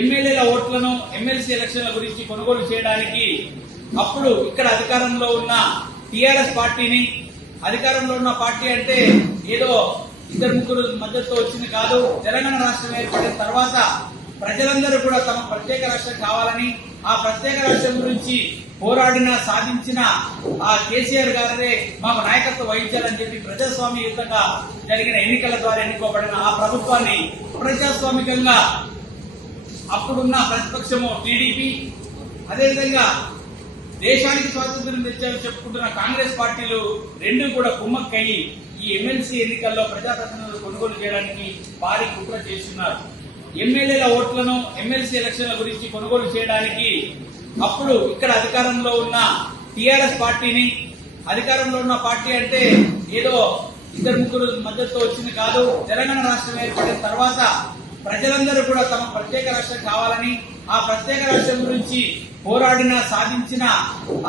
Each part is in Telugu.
ఎమ్మెల్యేల ఓట్లను ఎమ్మెల్సీ ఎలక్షన్ల గురించి కొనుగోలు చేయడానికి అప్పుడు ఇక్కడ అధికారంలో ఉన్న టీఆర్ఎస్ పార్టీని, అధికారంలో ఉన్న పార్టీ అంటే ఏదో ఇద్దరు ముగ్గురు మద్దతుతో వచ్చింది కాదు. తెలంగాణ రాష్ట్రం ఏర్పడిన తర్వాత ప్రజలందరూ కూడా తమ ప్రత్యేక రాష్ట్రం కావాలని, ఆ ప్రత్యేక రాష్ట్రం గురించి పోరాడిన సాధించిన ఆ కేసీఆర్ గారే మాకు నాయకత్వం వహించాలని చెప్పి ప్రజాస్వామ్యయుతంగా జరిగిన ఎన్నికల ద్వారా ఎన్నుకోబడిన ఆ ప్రభుత్వాన్ని ప్రజాస్వామికంగా అప్పుడున్న ప్రతిపక్షము టీడీపీ, అదేవిధంగా దేశానికి స్వాతంత్ర్యం తెచ్చారని చెప్పుకుంటున్న కాంగ్రెస్ పార్టీలు రెండు కూడా కుమ్మక్కయి ఈ ఎమ్మెల్సీ ఎన్నికల్లో ప్రజాప్రతినిధులు కొనుగోలు చేయడానికి భారీ కుట్ర చేస్తున్నారు. ఎమ్మెల్యేల ఓట్లను ఎమ్మెల్సీ ఎలక్షన్ల గురించి కొనుగోలు చేయడానికి అప్పుడు ఇక్కడ అధికారంలో ఉన్న టీఆర్ఎస్ పార్టీని, అధికారంలో ఉన్న పార్టీ అంటే ఏదో ఇద్దరు ముగ్గురు మద్దతుతో వచ్చింది కాదు. తెలంగాణ రాష్ట్రం ఏర్పడిన తర్వాత ప్రజలందరూ కూడా తమ ప్రత్యేక రాష్ట్రం కావాలని, ఆ ప్రత్యేక రాష్ట్రం గురించి పోరాడిన సాధించిన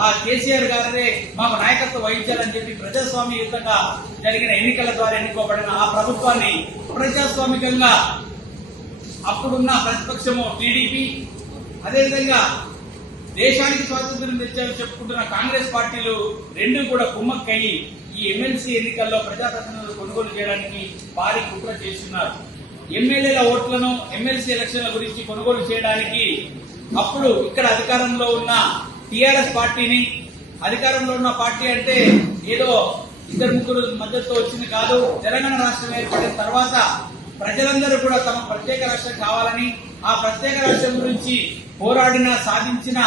ఆ కేసీఆర్ గారే మాకు నాయకత్వం వహించాలని చెప్పి ప్రజాస్వామ్యయుతంగా జరిగిన ఎన్నికల ద్వారా ఎన్నుకోబడిన ఆ ప్రభుత్వాన్ని ప్రజాస్వామికంగా అప్పుడున్న ప్రతిపక్షము టీడీపీ, అదేవిధంగా దేశానికి స్వాతంత్ర్యం తెచ్చారని చెప్పుకుంటున్న కాంగ్రెస్ పార్టీలు రెండు కూడా కుమ్మక్కయి ఈ ఎమ్మెల్సీ ఎన్నికల్లో ప్రజాప్రతినిధులు కొనుగోలు చేయడానికి భారీ కుట్ర చేస్తున్నారు. ఎమ్మెల్యేల ఓట్లను ఎమ్మెల్సీ ఎలక్షన్ల గురించి కొనుగోలు చేయడానికి అప్పుడు ఇక్కడ అధికారంలో ఉన్న టీఆర్ఎస్ పార్టీని, అధికారంలో ఉన్న పార్టీ అంటే ఏదో ఇద్దరు ముగ్గురు మద్దతుతో వచ్చింది కాదు. తెలంగాణ రాష్ట్రం ఏర్పడిన తర్వాత ప్రజలందరూ కూడా తమ ప్రత్యేక రాష్ట్రం కావాలని, ఆ ప్రత్యేక రాష్ట్రం గురించి పోరాడిన సాధించిన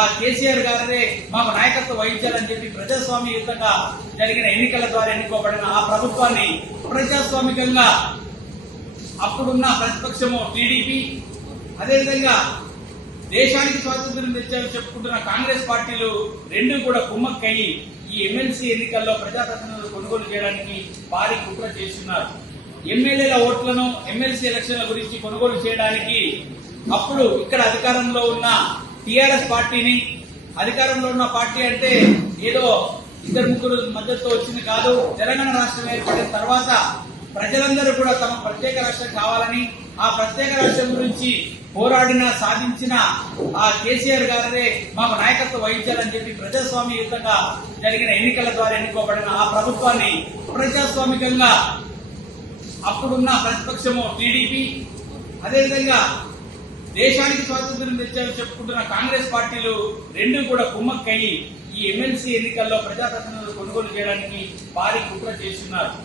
ఆ కేసీఆర్ గారే మాకు నాయకత్వం వహించాలని చెప్పి ప్రజాస్వామ్యయుతంగా జరిగిన ఎన్నికల ద్వారా ఎన్నుకోబడిన ఆ ప్రభుత్వాన్ని ప్రజాస్వామికంగా అప్పుడున్న ప్రతిపక్షము టీడీపీ, అదేవిధంగా దేశానికి స్వాతంత్ర్యం తెచ్చారని చెప్పుకుంటున్న కాంగ్రెస్ పార్టీలు రెండు కూడా కుమ్మక్కయి ఈ ఎమ్మెల్సీ ఎన్నికల్లో ప్రజాప్రతినిధులు కొనుగోలు చేయడానికి భారీ కుట్ర చేస్తున్నారు. ఎమ్మెల్యేల ఓట్లను ఎమ్మెల్సీ ఎలక్షన్ల గురించి కొనుగోలు చేయడానికి అప్పుడు ఇక్కడ అధికారంలో ఉన్న టీఆర్ఎస్ పార్టీని, అధికారంలో ఉన్న పార్టీ అంటే ఏదో ఇద్దరు ముగ్గురు మద్దతుతో వచ్చింది కాదు. తెలంగాణ రాష్ట్రం ఏర్పడిన తర్వాత ప్రజలందరూ కూడా తమ ప్రత్యేక రాష్ట్రం కావాలని, ఆ ప్రత్యేక రాష్ట్రం గురించి పోరాడిన సాధించిన ఆ కేసీఆర్ గారే మాకు నాయకత్వం వహించాలని చెప్పి ప్రజాస్వామ్యయుతంగా జరిగిన ఎన్నికల ద్వారా ఎన్నుకోబడిన ఆ ప్రభుత్వాన్ని ప్రజాస్వామికంగా అప్పుడున్న ప్రతిపక్షము టీడీపీ, అదేవిధంగా దేశానికి స్వాతంత్ర్యం తెచ్చారని చెప్పుకుంటున్న కాంగ్రెస్ పార్టీలు రెండు కూడా కుమ్మక్కయి ఈ ఎమ్మెల్సీ ఎన్నికల్లో ప్రజాప్రతినిధులు కొనుగోలు చేయడానికి భారీ కుట్ర చేస్తున్నారు.